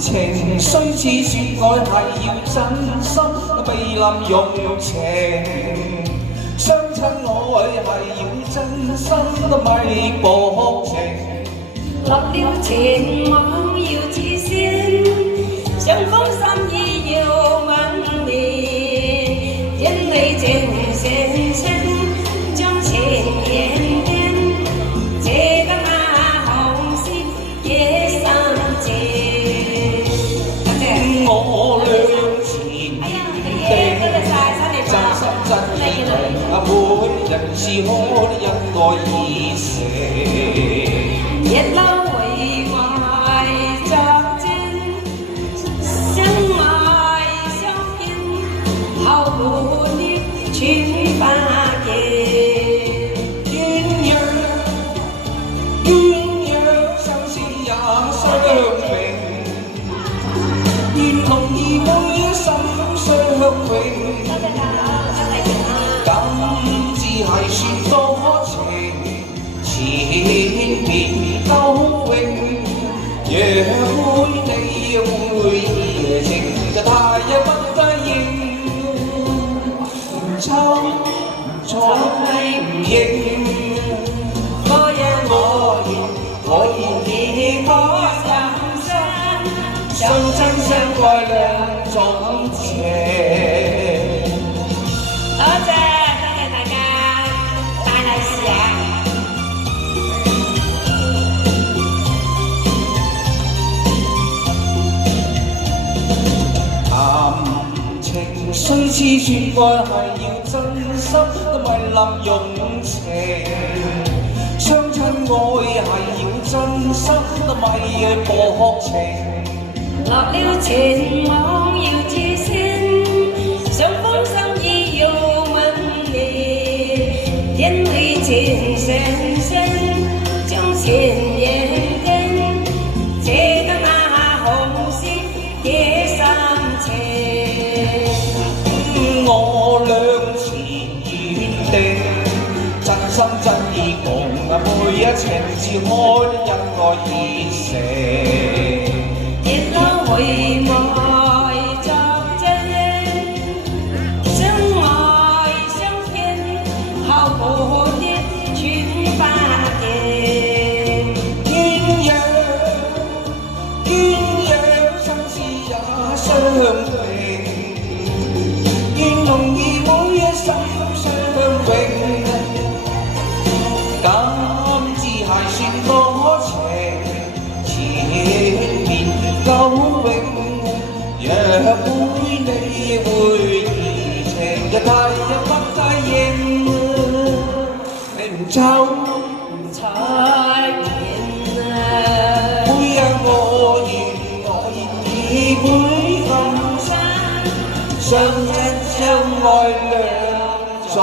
情雖似說愛係要真心，未能用情。相親愛係要真心，咪薄情。落了情網要自先，相逢心意要吻連，因你情深深，將情延延，這個那紅線野心情。我倆前定，真心真意同每人是可因愛而成。一路為愛作證，相愛相見，後無烈穿花鏡。鴛鴦相思也相榮，願同兒妹心相永。今只係算多情，前面夠永。若會你會熱情，就太也不得應。秋再唔應，我願你可心生，相親相愛兩種情。多謝大家帶利是啊！談情雖似說愛係要真心，咪能用情。相親愛係要真心，咪薄情。落了情網要自先，相逢心意要吻連，因你情深深，將情延延，這個那紅線野心情。我倆前緣定，真心真意共每一情字開因愛而成。一路為愛作證，相愛相見，後無烈穿花鏡。鴛鴦相思也相榮，願同兒妹心相永。今只係算多情，前面夠永。若會你會移情，就太也不太應。你唔走再見啊！每日我願已會今生，相親相愛兩座。